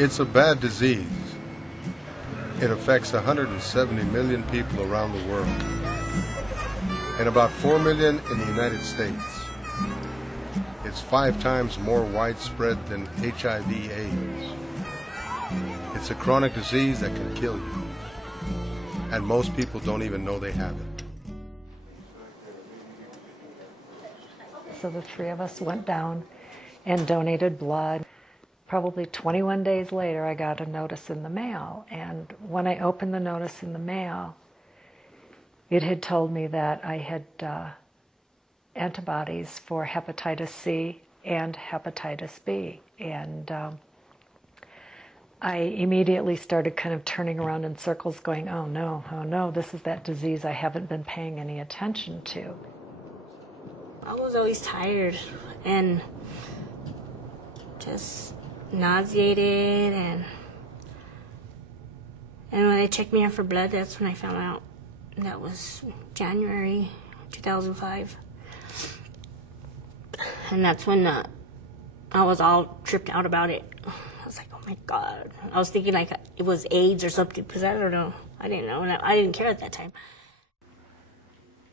It's a bad disease. It affects 170 million people around the world and about 4 million in the United States. It's 5 times more widespread than HIV/AIDS. It's a chronic disease that can kill you, and most people don't even know they have it. So the 3 of us went down and donated blood. Probably 21 days later, I got a notice in the mail. And when I opened the notice in the mail, it had told me that I had antibodies for hepatitis C and hepatitis B. And I immediately started kind of turning around in circles going, oh no, this is that disease I haven't been paying any attention to. I was always tired and just nauseated, and when they checked me out for blood, that's when I found out. That was January 2005, and that's when I was all tripped out about it. I was like, oh my God. I was thinking like it was AIDS or something, because I don't know. I didn't know, and I didn't care at that time.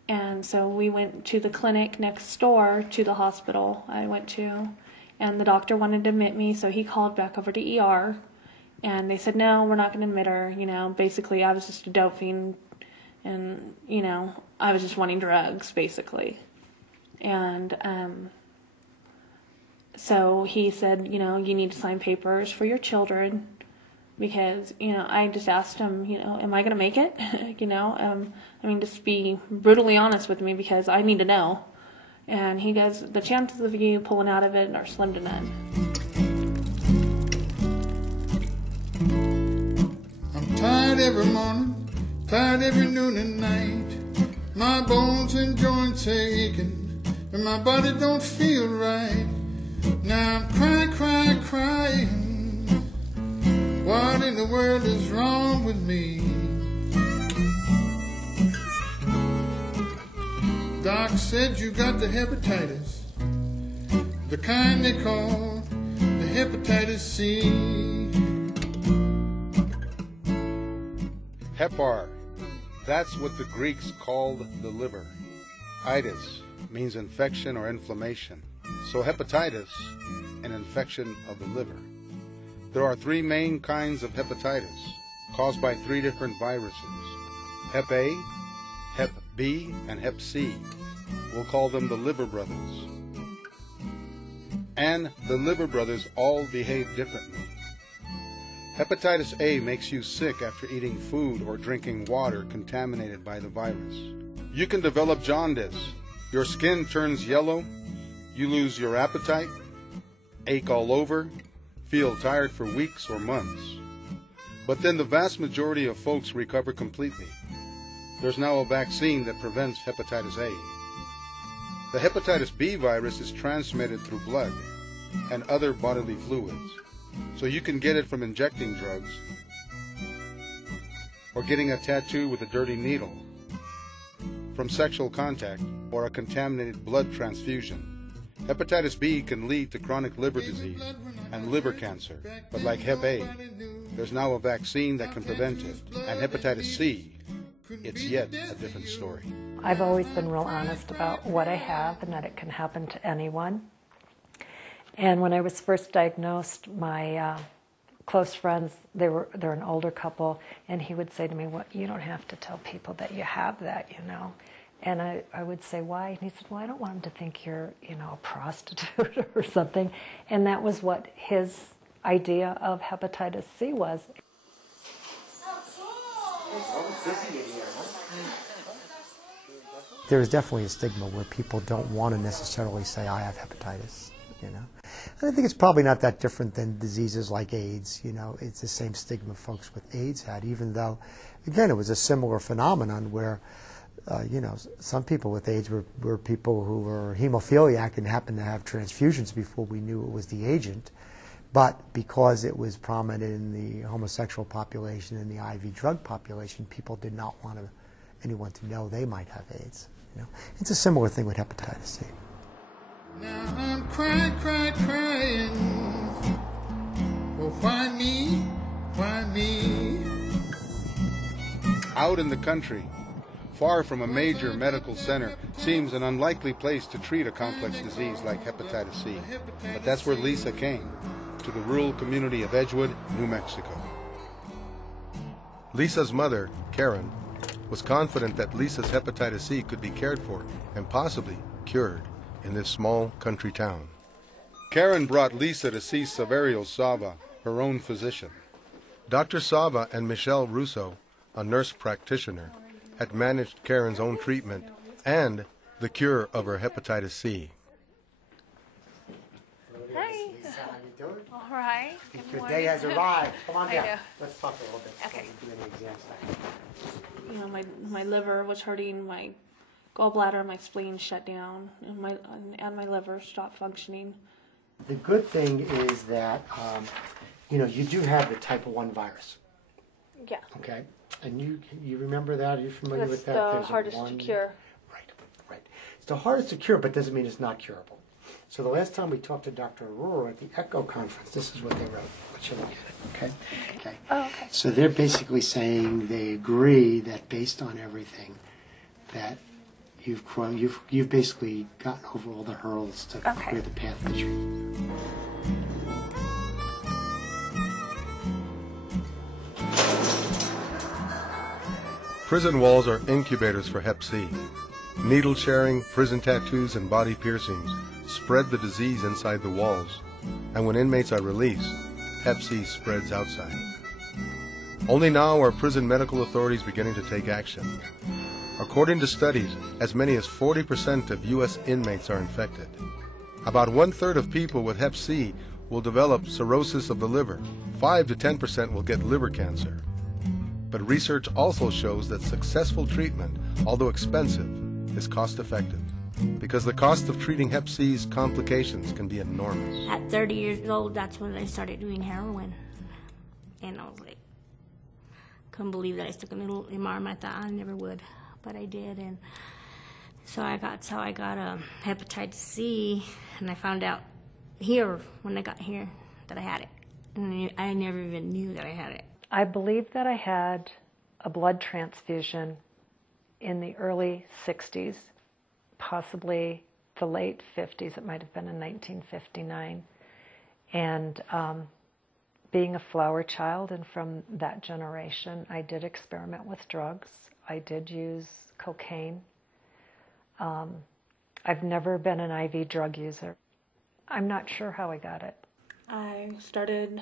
And so we went to the clinic next door to the hospital I went to, and the doctor wanted to admit me, so he called back over to ER, and they said, no, we're not going to admit her. You know, basically I was just a dope fiend, and, you know, I was just wanting drugs, basically. And so he said, you know, you need to sign papers for your children, because, you know, I just asked him, you know, am I going to make it? You know, I mean, just be brutally honest with me, because I need to know. And he goes, the chances of you pulling out of it are slim to none. I'm tired every morning, tired every noon and night. My bones and joints are aching, and my body don't feel right. Now I'm crying. What in the world is wrong with me? Doc said you got the hepatitis, the kind they call the hepatitis C. Hepar, that's what the Greeks called the liver. Itis means infection or inflammation. So hepatitis, an infection of the liver. There are 3 main kinds of hepatitis, caused by 3 different viruses: Hep A, Hep B, and Hep C. We'll call them the liver brothers. And the liver brothers all behave differently. Hepatitis A makes you sick after eating food or drinking water contaminated by the virus. You can develop jaundice. Your skin turns yellow, you lose your appetite, ache all over, feel tired for weeks or months. But then the vast majority of folks recover completely. There's now a vaccine that prevents hepatitis A. The hepatitis B virus is transmitted through blood and other bodily fluids, so you can get it from injecting drugs or getting a tattoo with a dirty needle, from sexual contact, or a contaminated blood transfusion. Hepatitis B can lead to chronic liver disease and liver cancer, but like Hep A, there's now a vaccine that can prevent it. And hepatitis C, it's yet a different story. I've always been real honest about what I have and that it can happen to anyone. And when I was first diagnosed, my close friends, they're an older couple, and he would say to me, "Well, you don't have to tell people that you have that, you know." And I would say, why? And he said, well, I don't want them to think you're, you know, a prostitute or something. And that was what his idea of hepatitis C was. There is definitely a stigma where people don't want to necessarily say, I have hepatitis, you know. And I think it's probably not that different than diseases like AIDS, you know. It's the same stigma folks with AIDS had, even though, again, it was a similar phenomenon where, you know, some people with AIDS were people who were hemophiliac and happened to have transfusions before we knew it was the agent. But because it was prominent in the homosexual population and the IV drug population, people did not want anyone to know they might have AIDS. You know, it's a similar thing with hepatitis C. Now I'm crying. Oh, why me? Why me? Out in the country, far from a major medical center, seems an unlikely place to treat a complex disease like hepatitis C. But that's where Lisa came, to the rural community of Edgewood, New Mexico. Lisa's mother, Karen, was confident that Lisa's hepatitis C could be cared for and possibly cured in this small country town. Karen brought Lisa to see Saverio Sava, her own physician. Dr. Sava and Michelle Russo, a nurse practitioner, had managed Karen's own treatment and the cure of her hepatitis C. Hi. Lisa, how you doing? All right. Your day has arrived. Come on I down. know. Let's talk a little bit. Okay. Do any exam stuff. You know, my liver was hurting, my gallbladder, my spleen shut down, and my liver stopped functioning. The good thing is that, you do have the type 1 virus, Yeah. okay? And you remember that? Are you familiar with that? That's the There's hardest to cure. Right. It's the hardest to cure, but doesn't mean it's not curable. So the last time we talked to Dr. Aurora at the ECHO conference, this is what they wrote. Let you look at it, okay? Oh, okay. So they're basically saying they agree that based on everything, that you've basically gotten over all the hurdles to clear the path to treatment. Prison walls are incubators for Hep C. Needle sharing, prison tattoos, and body piercings spread the disease inside the walls, and when inmates are released, Hep C spreads outside. Only now are prison medical authorities beginning to take action. According to studies, as many as 40% of U.S. inmates are infected. About 1/3 of people with Hep C will develop cirrhosis of the liver. 5 to 10% will get liver cancer. But research also shows that successful treatment, although expensive, is cost-effective, because the cost of treating Hep C's complications can be enormous. At 30 years old, that's when I started doing heroin. And I was like, couldn't believe that I took a little MRM. I thought I never would, but I did. And so I got a hepatitis C, and I found out here, when I got here, that I had it. And I never even knew that I had it. I believe that I had a blood transfusion in the early 60s, possibly the late 50s. It might have been in 1959. And being a flower child and from that generation, I did experiment with drugs. I did use cocaine. I've never been an IV drug user. I'm not sure how I got it. I started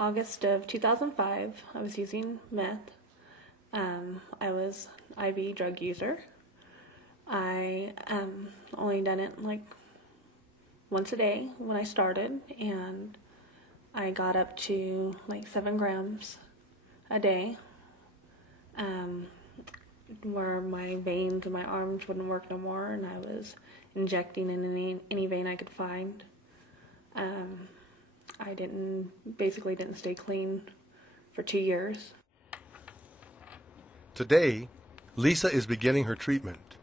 August of 2005. I was using meth. I was IV drug user. I only done it like once a day when I started, and I got up to like 7 grams a day, where my veins in my arms wouldn't work no more, and I was injecting in any vein I could find. I basically didn't stay clean for 2 years. Today, Lisa is beginning her treatment.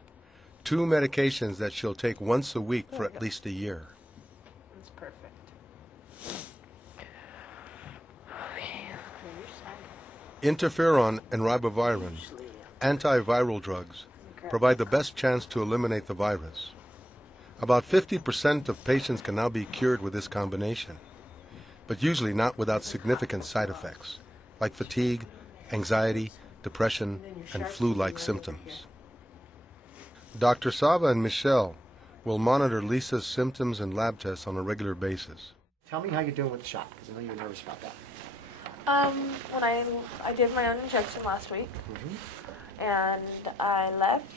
2 medications that she'll take once a week for at least a year. That's perfect. Interferon and ribavirin, antiviral drugs, provide the best chance to eliminate the virus. About 50% of patients can now be cured with this combination, but usually not without significant side effects, like fatigue, anxiety, depression, and flu-like symptoms. Dr. Sava and Michelle will monitor Lisa's symptoms and lab tests on a regular basis. Tell me how you're doing with the shot, because I know you're nervous about that. When I did my own injection last week, and I left,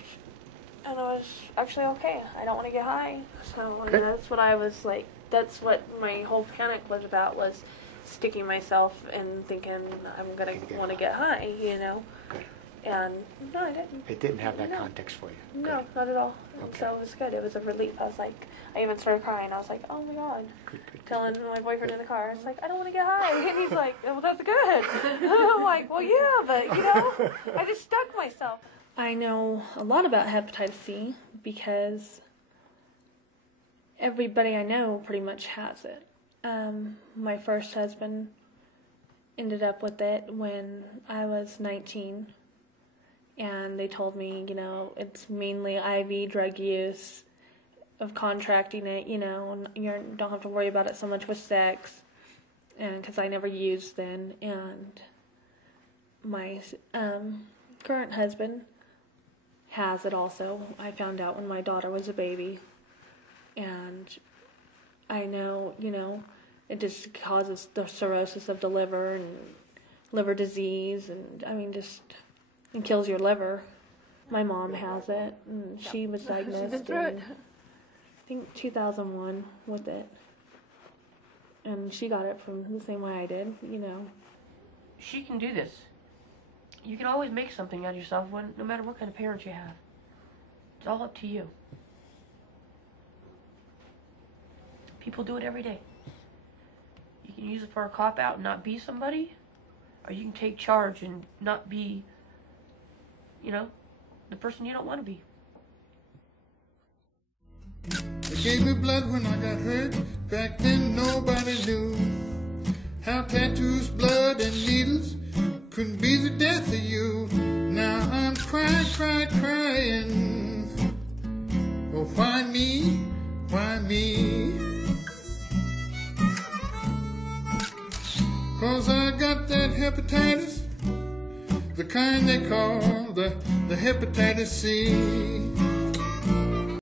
and I was actually okay. I don't want to get high, so that's what I was like. That's what my whole panic was about, was sticking myself and thinking I'm gonna want to get high, And no, I didn't. It didn't have that context for you? No, not at all. Okay. So it was good. It was a relief. I was like, I even started crying. I was like, oh my God. Good. Telling my boyfriend in the car, I was like, I don't want to get high. And he's like, well, that's good. I'm like, well, yeah, but, I just stuck myself. I know a lot about hepatitis C because everybody I know pretty much has it. My first husband ended up with it when I was 19. And they told me, it's mainly IV drug use, of contracting it, and you don't have to worry about it so much with sex. And because I never used then. And my current husband has it also. I found out when my daughter was a baby. And I know, it just causes the cirrhosis of the liver and liver disease, and it kills your liver. My mom has it, and she was diagnosed in, I think, 2001 with it. And she got it from the same way I did, She can do this. You can always make something out of yourself, no matter what kind of parents you have. It's all up to you. People do it every day. You can use it for a cop-out and not be somebody, or you can take charge and not be, the person you don't want to be. They gave me blood when I got hurt. Back then nobody knew how tattoos, blood, and needles couldn't be the death of you. Now I'm crying. Oh, why me? Why me? 'Cause I got that hepatitis, the kind they call the hepatitis C.